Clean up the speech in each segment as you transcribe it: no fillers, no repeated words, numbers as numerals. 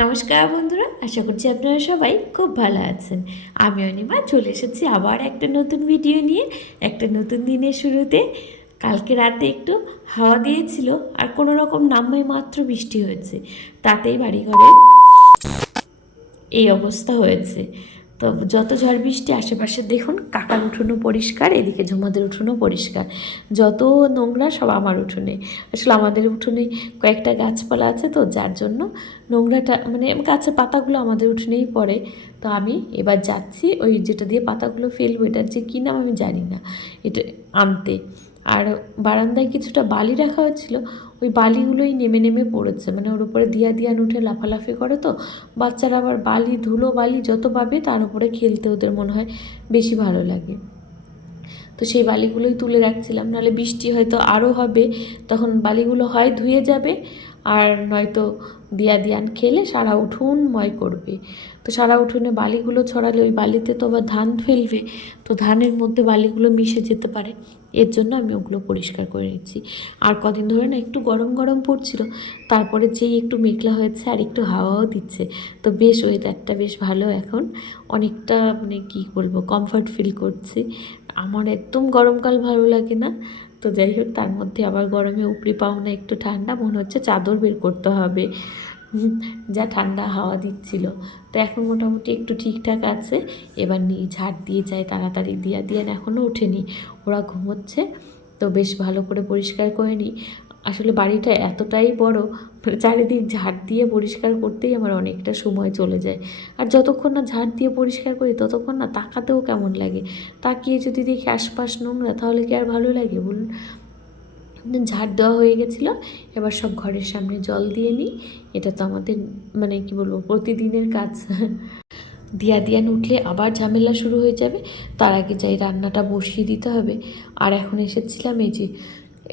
নমস্কার বন্ধুরা, আশা করছি আপনারা সবাই খুব ভালো আছেন। আমি অনিমা চলে এসেছি আবার একটা নতুন ভিডিও নিয়ে। একটা নতুন দিনের শুরুতে কালকে রাতে একটু হাওয়া দিয়েছিল আর কোনো রকম নামই মাত্র বৃষ্টি হয়েছে, তাতেই বাড়িঘরে এই অবস্থা হয়েছে। তো যত ঝড় বৃষ্টি আশেপাশে দেখুন, কাকার উঠোনও পরিষ্কার, এদিকে ঝুমাদের উঠোনও পরিষ্কার, যত নোংরা সব আমার উঠোনে। আসলে আমাদের উঠোনে কয়েকটা গাছপালা আছে, তো যার জন্য নোংরাটা মানে গাছের পাতাগুলো আমাদের উঠোনেই পড়ে। তো আমি এবার যাচ্ছি ওই যেটা দিয়ে পাতাগুলো ফেলবো, এটার যে কী নাম আমি জানি না, এটা আনতে। আর বারান্দায় কিছুটা বালি রাখা হয়েছিল, ওই বালিগুলোই নেমে নেমে পড়েছে, মানে ওর উপরে দিয়ান উঠে লাফালাফি করে, তো বাচ্চারা আবার বালি ধুলো বালি যত পাবে তার উপরে খেলতে ওদের মনে হয় বেশি ভালো লাগে। তো সেই বালিগুলোই তুলে রাখছিলাম, নাহলে বৃষ্টি হয়তো আরও হবে, তখন বালিগুলো হয় ধুয়ে যাবে আর নয়তো দিয়ান খেলে সারা উঠোন ময় করবে। তো সারা উঠোনে বালিগুলো ছড়ালে ওই বালিতে তো আবার ধান ফেলবে, তো ধানের মধ্যে বালিগুলো মিশে যেতে পারে, এর জন্য আমি ওগুলো পরিষ্কার করে নিচ্ছি। আর কদিন ধরে না একটু গরম গরম পড়ছিল, তারপরে যেই একটু মেঘলা হয়েছে আর একটু হাওয়াও দিচ্ছে, তো বেশ ওয়েদারটা বেশ ভালো এখন, অনেকটা মানে কী বলবো কমফর্ট ফিল করছি। আমার একদম গরমকাল ভালো লাগে না, তো যাই হোক তার মধ্যে আবার গরমে উপরি পাওনা একটু ঠান্ডা, মনে হচ্ছে চাদর বের করতে হবে, যা ঠান্ডা হাওয়া দিচ্ছিল। তো এখন মোটামুটি একটু ঠিকঠাক আছে। এবার নিয়ে ঝাড় দিয়ে যাই তাড়াতাড়ি, দিয়ান এখনও ওঠেনি, ওরা ঘুমোচ্ছে, তো বেশ ভালো করে পরিষ্কার করে নিই। আসলে বাড়িটা এতটাই বড়, মানে চারিদিক ঝাড় দিয়ে পরিষ্কার করতেই আমার অনেকটা সময় চলে যায়। আর যতক্ষণ না ঝাড় দিয়ে পরিষ্কার করি ততক্ষণ না তাকাতেও কেমন লাগে, তাকিয়ে যদি দেখি আশপাশ নোংরা তাহলে কি আর ভালো লাগে বলুন। ঝাড় দেওয়া হয়ে গেছিলো, এবার সব ঘরের সামনে জল দিয়ে নিই, এটা তো আমাদের মানে কি বলবো প্রতিদিনের কাজ। দিয়ান উঠলে আবার ঝামেলা শুরু হয়ে যাবে, তার আগে যাই রান্নাটা বসিয়ে দিতে হবে। আর এখন এসেছিলাম এই যে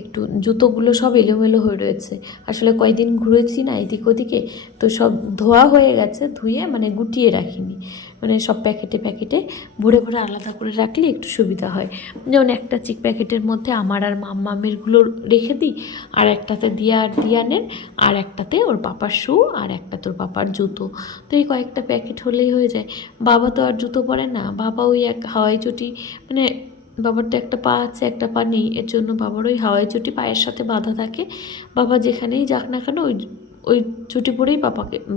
একটু জুতোগুলো সব এলোমেলো হয়ে রয়েছে, আসলে কয়েকদিন ঘুরেছি না এদিক ওদিকে, তো সব ধোয়া হয়ে গেছে, ধুয়ে মানে গুটিয়ে রাখিনি, মানে সব প্যাকেটে ভরে ভরে আলাদা করে রাখলে একটু সুবিধা হয়। যেমন একটা চিক প্যাকেটের মধ্যে আমার আর মাম্মামেরগুলো রেখে দিই, আর একটাতে দিয়ানের, আর একটাতে ওর পাপার শু, আর একটা তোর পাপার জুতো। তো এই কয়েকটা প্যাকেট হলেই হয়ে যায়। বাবা তো আর জুতো পরে না, বাবা ওই এক হাওয়াই চটি, মানে বাবার তো একটা পা আছে একটা পা নেই, এর জন্য বাবার ওই হাওয়াই চটি পায়ের সাথে বাঁধা থাকে। বাবা যেখানেই যাক না কেন ওই ওই চটি পরেই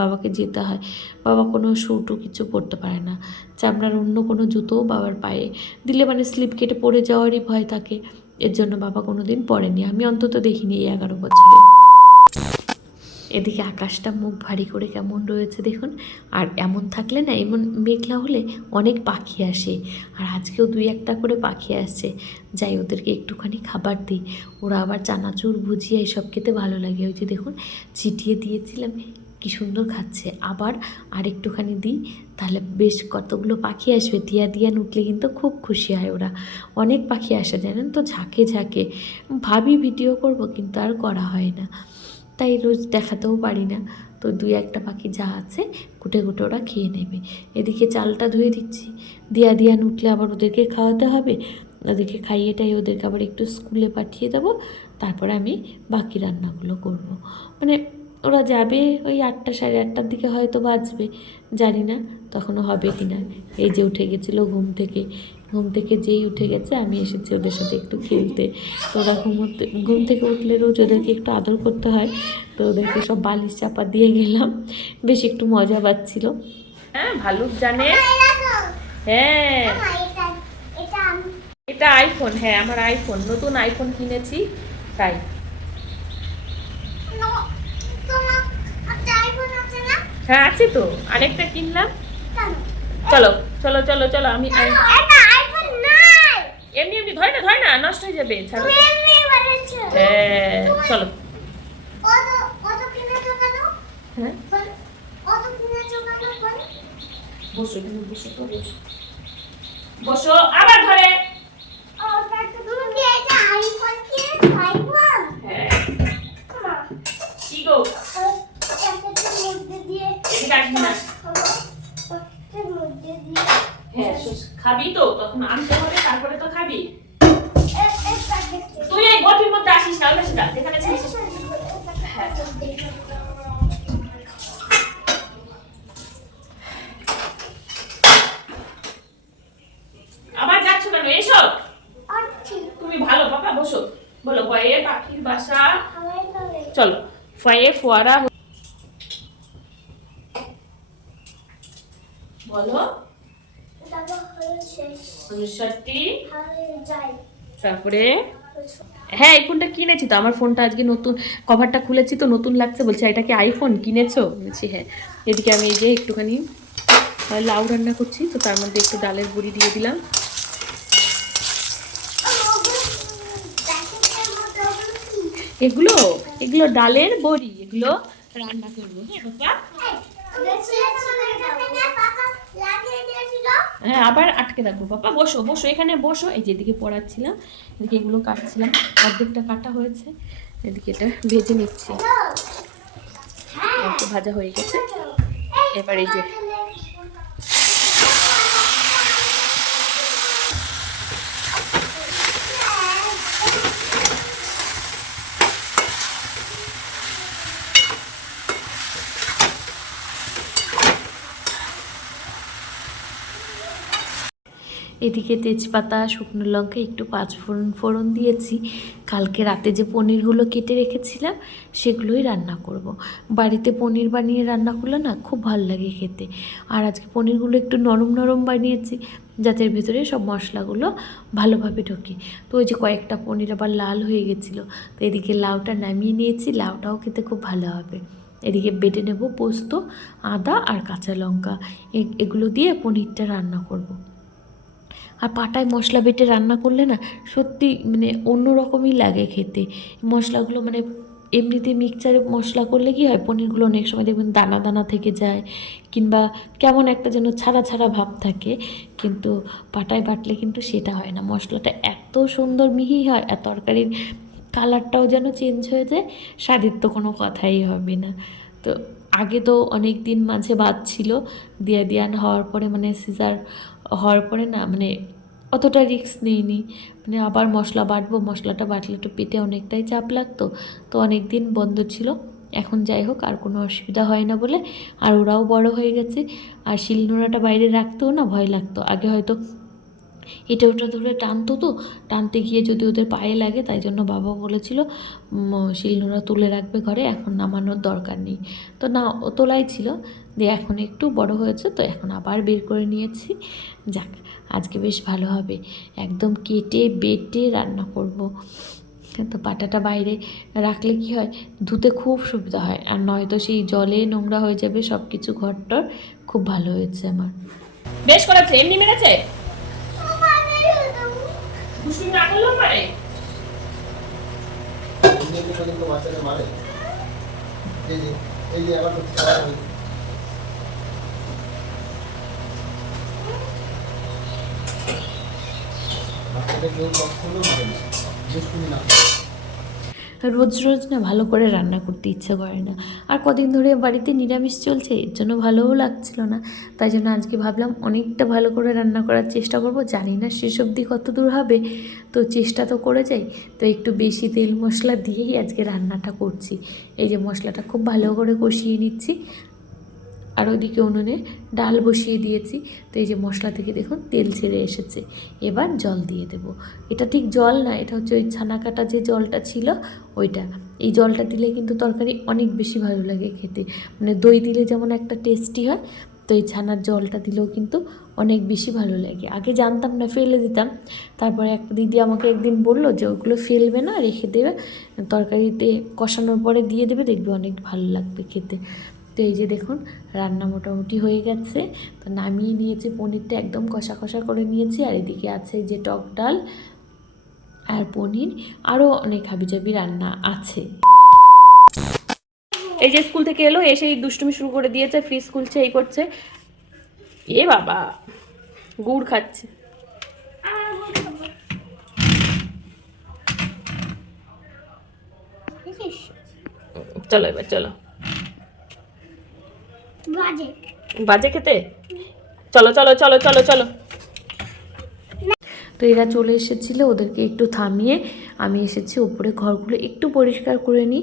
বাবাকে যেতে হয়। বাবা কোনো শুটু কিছু পরতে পারে না, চামড়ার অন্য কোনো জুতোও বাবার পায়ে দিলে মানে স্লিপ কেটে পড়ে যাওয়ারই ভয় থাকে, এর জন্য বাবা কোনো দিন পরেনি, আমি অন্তত দেখিনি এই 11 বছরে। এদিকে আকাশটা মুখ ভারী করে কেমন রয়েছে দেখুন। আর এমন থাকলে না, এমন মেঘলা হলে অনেক পাখি আসে, আর আজকেও 2-1টা করে পাখি আসছে, যাই ওদেরকে একটুখানি খাবার দিই, ওরা আবার চানাচুর ভুজিয়া এসব খেতে ভালো লাগে। ওই যে দেখুন ছিটিয়ে দিয়েছিলাম, কি সুন্দর খাচ্ছে, আবার আর একটুখানি দিই, তাহলে বেশ কতগুলো পাখি আসবে। দিয়ান উঠলে কিন্তু খুব খুশি হয় ওরা, অনেক পাখি আসে জানেন তো, ঝাঁকে ঝাঁকে। ভাবি ভিডিও করব কিন্তু আর করা হয় না, তাই রোজ দেখাতেও পারি না। তো 2-1টা পাখি যা আছে কুটে ওরা খেয়ে নেবে। এদিকে চালটা ধুয়ে দিচ্ছি, দিয়ান উঠলে আবার ওদেরকে খাওয়াতে হবে, ওদেরকে খাইয়েটাই ওদেরকে আবার একটু স্কুলে পাঠিয়ে দেবো, তারপরে আমি বাকি রান্নাগুলো করব। মানে ওরা যাবে ওই 8টা 8:30টার দিকে হয়তো বাজবে, জানি না তখনও হবে কি না। এই যে উঠে গেছিলো ঘুম থেকে যেই উঠে গেছে আমি এসেছি ওদের সাথে একটু খেলতে। তো ওরা ঘুম থেকে উঠলে রোজ ওদেরকে একটু আদর করতে হয়, তো ওদেরকে সব বালিশ চাপা দিয়ে গেলাম, বেশ একটু মজা পাচ্ছিল। হ্যাঁ ভালুক জানে, হ্যাঁ এটা আইফোন, হ্যাঁ আমার আইফোন, নতুন আইফোন কিনেছি তাই। হ্যাঁ আছে তো, আরেকটা কিনলাম। চলো চলো চলো চলো, আমি এমনি ধরে না নষ্ট হয়ে যাবে, ছাড়ো। হ্যাঁ চলো। হ্যাঁ বসো বসো আবার ধরে। কি গো হ্যাঁ খাবি তো, তখন আনতে হবে তারপরে তো খাবি। তুই এই গটির মধ্যে আসিস না, ওই যেখানে ছিলিস। হ্যাঁ চলো ফয়ে ফোয়ারা বলো। তারপরে হ্যাঁ এই ফোনটা কিনেছি তো, আমার ফোনটা আজকে নতুন কভারটা খুলেছি তো নতুন লাগছে, বলছে এটা কি আইফোন কিনেছো? বলছি হ্যাঁ। এদিকে আমি এই যে একটুখানি লাউ রান্না করছি, তো তার মধ্যে একটু ডালের বড়ি দিয়ে দিলাম। এগুলো এগুলো ডালের বড়ি, এগুলো রান্না করবো। হ্যাঁ হ্যাঁ আবার আটকে রাখবো। পাপা বসো বসো, এখানে বসো। এই যেদিকে পড়াচ্ছিলাম, এদিকে এগুলো কাটছিলাম, অর্ধেকটা কাটা হয়েছে, এদিকে এটা ভেজে নিচ্ছি। একটু ভাজা হয়ে গেছে, এবার এই যে এদিকে তেজপাতা, শুকনো লঙ্কা, একটু পাঁচফোড়ন দিয়েছি। কালকে রাতে যে পনিরগুলো কেটে রেখেছিলাম সেগুলোই রান্না করব। বাড়িতে পনির বানিয়ে রান্না করলে না খুব ভালো লাগে খেতে। আর আজকে পনিরগুলো একটু নরম নরম বানিয়েছি, যাতে ভেতরে সব মশলাগুলো ভালোভাবে ঢোকে। তো ওই যে কয়েকটা পনির আবার লাল হয়ে গেছিলো, তো এদিকে লাউটা নামিয়ে নিয়েছি, লাউটাও খেতে খুব ভালো হবে। এদিকে বেটে নেব পোস্ত, আদা আর কাঁচা লঙ্কা, এগুলো দিয়ে পনিরটা রান্না করব। আর পাটায় মশলা বেটে রান্না করলে না সত্যি মানে অন্য রকমই লাগে খেতে। মশলাগুলো মানে এমনিতে মিক্সচারে মশলা করলে কি হয়, পনিরগুলো অনেক সময় দেখবেন দানা দানা থেকে যায়, কিংবা কেমন একটা যেন ছাড়া ছাড়া ভাব থাকে। কিন্তু পাটায় বাটলে কিন্তু সেটা হয় না, মশলাটা এত সুন্দর মিহি হয়, আর তরকারির কালারটাও যেন চেঞ্জ হয়ে যায়, স্বাদের তো কোনো কথাই হবে না। তো আগে তো অনেক দিন মাঝে বাদ ছিল, দিয়ান হওয়ার পরে মানে সিজার হওয়ার পরে না মানে অতটা রিস্ক নিইনি, মানে আবার মশলা বাটবো, মশলাটা বাটলে একটু পেটে অনেকটাই চাপ লাগতো, তো অনেক দিন বন্ধ ছিল। এখন যাই হোক আর কোনো অসুবিধা হয় না বলে, আর ওরাও বড় হয়ে গেছে, আর শিলনোড়াটা বাইরে রাখতেও না ভয় লাগতো। আগে হয়তো এটা ওটা ধরে টানতো, তো টানতে গিয়ে যদি ওদের পায়ে লাগে, তাই জন্য বাবা বলেছিল শিলনোড়া তুলে রাখবে ঘরে, এখন নামানোর দরকার নেই। তো না ও তোলাই ছিল, দিয়ে এখন একটু বড় হয়েছে তো এখন আবার বের করে নিয়েছি। যাক আজকে বেশ ভালো হবে, একদম কেটে বেটে রান্না করব। তো পাটাটা বাইরে রাখলে কি হয়, ধুতে খুব সুবিধা হয়, আর নয়তো সেই জলে নোংরা হয়ে যাবে সব কিছু। ঘরটর খুব ভালো হয়েছে আমার, বেশ করেছে। এমনি মেরেছে, দুষ্টুমি না করলেও পারে। এই যে আবার রোজ রোজ না ভালো করে রান্না করতে ইচ্ছে করে না, আর কদিন ধরে বাড়িতে নিরামিষ চলছে, এর জন্য ভালোও লাগছিল না। তাই জন্য আজকে ভাবলাম অনেকটা ভালো করে রান্না করার চেষ্টা করব, জানি না শেষ অবধি কত দূর হবে, তো চেষ্টা তো করে যাই। তো একটু বেশি তেল মশলা দিয়েই আজকে রান্নাটা করছি। এই যে মশলাটা খুব ভালো করে কষিয়ে নিচ্ছি, আর ওইদিকে উনুনে ডাল বসিয়ে দিয়েছি। তো এই যে মশলা থেকে দেখুন তেল ছেড়ে এসেছে, এবার জল দিয়ে দেব। এটা ঠিক জল না, এটা হচ্ছে ওই ছানা কাটা যে জলটা ছিল ওইটা। এই জলটা দিলে কিন্তু তরকারি অনেক বেশি ভালো লাগে খেতে, মানে দই দিলে যেমন একটা টেস্টি হয়, তো এই ছানার জলটা দিলেও কিন্তু অনেক বেশি ভালো লাগে। আগে জানতাম না, ফেলে দিতাম। তারপরে একটা দিদি আমাকে একদিন বললো যে ওগুলো ফেলবে না, রেখে দেবে, তরকারিতে কষানোর পরে দিয়ে দেবে, দেখবে অনেক ভালো লাগবে খেতে। তো এই যে দেখুন রান্না মোটামুটি হয়ে গেছে, তো নামিয়ে নিয়েছি, পনিরটা একদম কষা কষা করে নিয়েছি। আর এদিকে আছে যে টক ডাল আর পনির, আরও অনেক হাবিজাবি রান্না আছে। এই যে স্কুল থেকে এলো, এসেই দুষ্টুমি শুরু করে দিয়েছে, ফ্রিজ খুলছে, এই করছে। এ বাবা গুড় খাচ্ছে। চলো এবার চলো, বাজে খেতে, চলো চলো চলো চলো চলো। তো এরা চলে এসেছিলো, ওদেরকে একটু থামিয়ে আমি এসেছি ওপরে ঘরগুলো একটু পরিষ্কার করে নিই,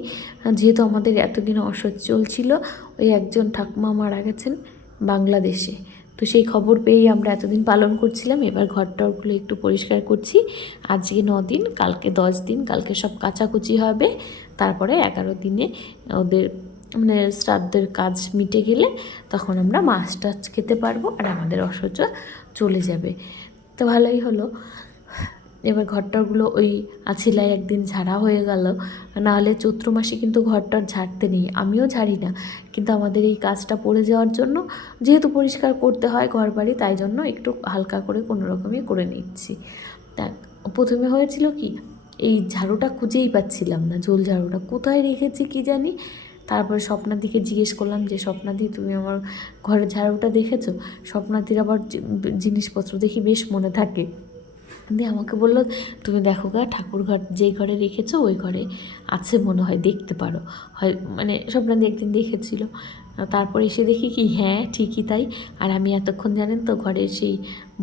যেহেতু আমাদের এতদিন অসহ্য চলছিল। ওই একজন ঠাকুমা মারা গেছেন বাংলাদেশে, তো সেই খবর পেয়েই আমরা এতদিন পালন করছিলাম। এবার ঘরটরগুলো একটু পরিষ্কার করছি। আজকে 9 দিন, কালকে 10 দিন, কালকে সব কাচাকুচি হবে, তারপরে 11 দিনে ওদের মানে শ্রাদ্ধের কাজ মিটে গেলে তখন আমরা মাছ টাছ খেতে পারবো, আর আমাদের অসহ্য চলে যাবে। তো ভালোই হলো। এবার ঘরটারগুলো ওই আছিলায় একদিন ঝাড়া হয়ে গেল, নাহলে চৈত্র মাসে কিন্তু ঘরটার ঝাড়তে নেই, আমিও ঝাড়ি না, কিন্তু আমাদের এই কাজটা পড়ে যাওয়ার জন্য যেহেতু পরিষ্কার করতে হয় ঘর বাড়ি, তাই জন্য একটু হালকা করে কোনো রকমই করে নিচ্ছি। তা প্রথমে হয়েছিল কি, এই ঝাড়ুটা খুঁজেই পাচ্ছিলাম না, ঝোল ঝাড়ুটা কোথায় রেখেছি কি জানি। তারপরে স্বপ্নাদিকে জিজ্ঞেস করলাম যে স্বপ্নাদি তুমি আমার ঘরের ঝাড়ুটা দেখেছো? স্বপ্নাদির আবার জিনিসপত্র দেখি বেশ মনে থাকে, দিয়ে আমাকে বললো তুমি দেখো গা, ঠাকুর ঘর যেই ঘরে রেখেছো ওই ঘরে আছে মনে হয়, দেখতে পারো। হয় মানে স্বপ্নাদি একদিন দেখেছিল। তারপরে এসে দেখি কি হ্যাঁ ঠিকই তাই। আর আমি এতক্ষণ জানেন তো ঘরের সেই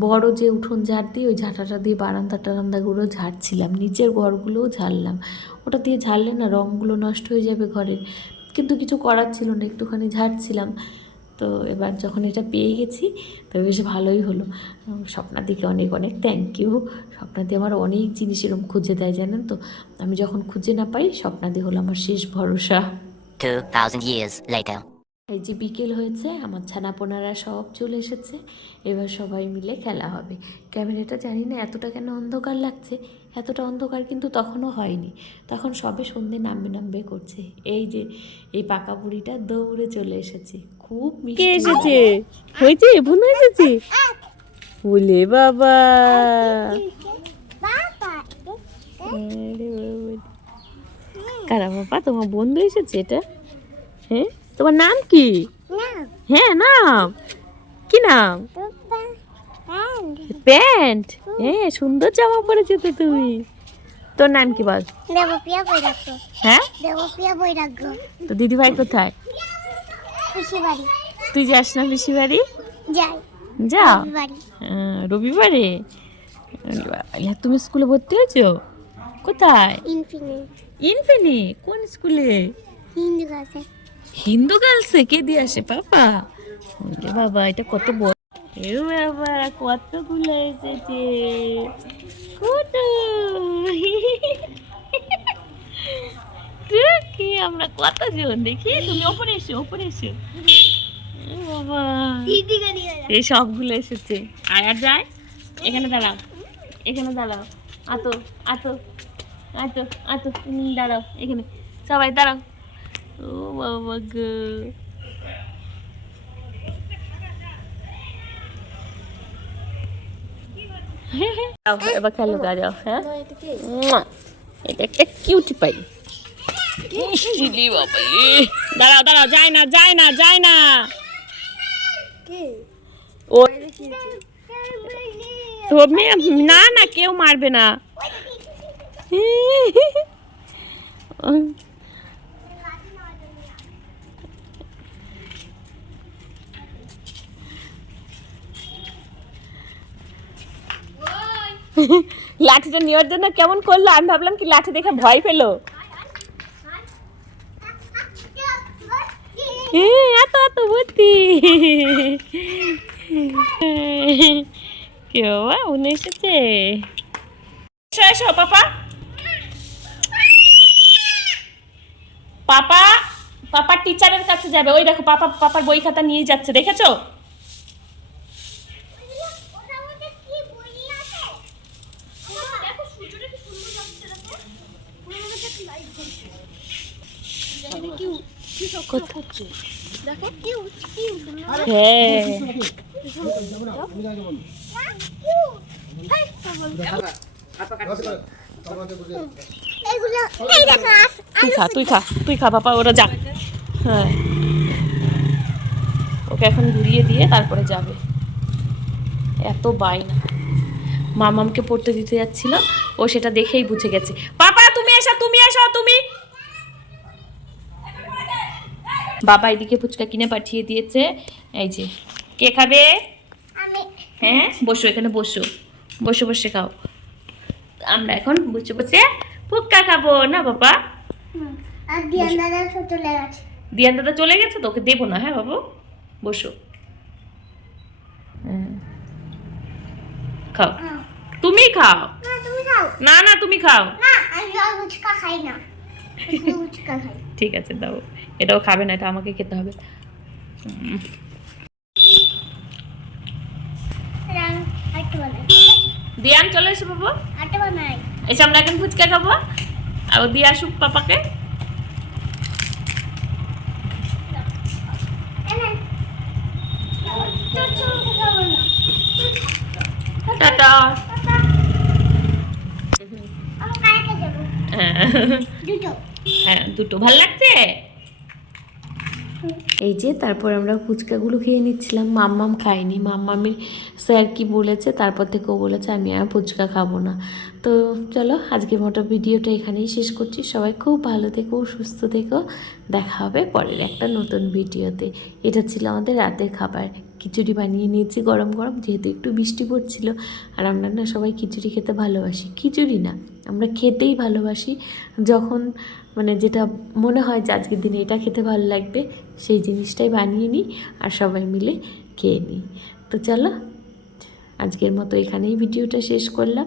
বড় যে উঠোন ঝাড় দিই, ওই ঝাঁটাটা দিয়ে বারান্দা টারান্দাগুলো ঝাড়ছিলাম, নিচের ঘরগুলোও ঝাড়লাম। ওটা দিয়ে ঝাড়লে না রঙগুলো নষ্ট হয়ে যাবে ঘরের, কিন্তু কিছু করার ছিল না, একটুখানি ঝাড়ছিলাম। তো এবার যখন এটা পেয়ে গেছি তবে বেশ ভালোই হলো। স্বপ্নাদিকে অনেক অনেক থ্যাংক ইউ। স্বপ্নাদি আমার অনেক জিনিস এরকম খুঁজে দেয় জানেন তো, আমি যখন খুঁজে না পাই স্বপ্নাদি হলো আমার শেষ ভরসা। 2000 years later. এই যে বিকেল হয়েছে, আমার ছানাপোনারা সব চলে এসেছে, এবার সবাই মিলে খেলা হবে। ক্যামেরাটা জানি না এতটা কেন অন্ধকার লাগছে, এতটা অন্ধকার কিন্তু তখনও হয়নি, তখন সবে সন্ধে নামবে নামবে করছে। এই যে এই পাকা বুড়িটা দৌড়ে চলে এসেছে, খুব মিষ্টি। কে এসেছে? হয়েছে বোন এসেছে? বলে বাবা, কারা বাবা তোমার বন্ধু এসেছে এটা? হ্যাঁ, তোমার নাম কি? হ্যাঁ নাম কি? নাম প্যান্ট। হ্যাঁ সুন্দর জামা পরেছো তো তুমি। তোর নাম কি বল? দেবপ্রিয়া বৈরাগ্য। হ্যাঁ দেবপ্রিয়া বৈরাগ্য। তো দিদি ভাই কোথায়? পিসি বাড়ি তুই যাস না পিসি বাড়ি? যাই। যা বাড়ি রবিবারে। তুমি স্কুলে ভর্তি হয়েছো? কোথায়? ইনফিনিট ইনফিনি? কোন স্কুলে? হিন্দু ক্লাসে। হিন্দু গার্লসে? কে দিয়ে আসে পাপা? ওরে বাবা, এটা কত বড়! এ বাবা, কতগুলো এসেছে! কত কি আমরা কতজন দেখি। তুমি ওপরে এসো, ওপরে এসো। এ বাবা, এই সবগুলো এসেছে। আর যায় এখানে দাঁড়াও, এখানে দাঁড়াও। আতো আতো আতো আতো, দাঁড়াও এখানে, সবাই দাঁড়াও। ও বাবা গো, এবার খেলো গা, যাও। হ্যাঁ, এটা একটা কিউট পাই। দাঁড়াও দাঁড়াও, যায় না যায় না যায় না। ও না না, কেউ মারবে না। লাঠিটা নেওয়ার জন্য কেমন করলো, আমি ভাবলাম কি লাঠি দেখে ভয় পেলো। এত এত বুদ্ধি। কে বাবা, উনি এসেছে? এসো এসো পাপা, পাপা পাপা টিচারের কাছে যাবে। ওই দেখো পাপা পাপার বই খাতা নিয়ে যাচ্ছে, দেখেছো? তুই খা তুই খা পাপা, ওরা যা। হ্যাঁ, ওকে এখন ঘুরিয়ে দিয়ে তারপরে যাবে। এত বাইনা, মামামকে পড়তে দিতে যাচ্ছিল, ও সেটা দেখেই বুঝে গেছে। পাপা তুমি এসো, তুমি এসো, তুমি। বাবা এদিকে ফুচকা কিনে পাঠিয়ে দিয়েছে। এই যে, কে খাবে? হ্যাঁ বসো, এখানে বসো, বসে বসে খাও। আমরা এখন বসে বসে ফুচকা খাবো না বাবা? আর দিয়ান দাদা চলে গেছে। দিয়ান দাদা চলে গেছে তো, ওকে দেবো না। হ্যাঁ বাবু, বসো। খাও, তুমি খাও। না তুমি খাও। না না তুমি খাও। না আমি ফুচকা খাই না। ফুচকা খাই ঠিক আছে দাও, এটাও খাবে না, এটা আমাকে খেতে হবে। আটটা বানাই দিয়ান চলে এসো বাবু, আটটা বানাই এসে আমরা এখন ফুচকা খাবো, আর ও দিয়ে আসুক পাপাকে। টাটা। আমি কালকে যাবো দুটো হ্যাঁ দুটো ভালো লাগছে। এই যে তারপর আমরা ফুচকাগুলো খেয়ে নিচ্ছিলাম। মাম্মাম খায়নি, মাম্মামের স্যার কি বলেছে তারপর থেকে ও বলেছে আমি আর ফুচকা খাবো না। তো চলো আজকের মতো ভিডিওটা এখানেই শেষ করছি। সবাই খুব ভালো থেকো, সুস্থ থেকো, দেখা হবে পরের একটা নতুন ভিডিওতে। এটা ছিল আমাদের রাতের খাবার, খিচুড়ি বানিয়ে নিয়েছি গরম গরম, যেহেতু একটু বৃষ্টি পড়ছিল। আর আমরা না সবাই খিচুড়ি খেতে ভালোবাসি, খিচুড়ি না আমরা খেতেই ভালোবাসি। যখন মানে যেটা মনে হয় যে আজকের দিনে এটা খেতে ভালো লাগবে, সেই জিনিসটাই বানিয়ে নিই আর সবাই মিলে খেয়ে নিই। তো চলো আজকের মতো এখানেই ভিডিওটা শেষ করলাম।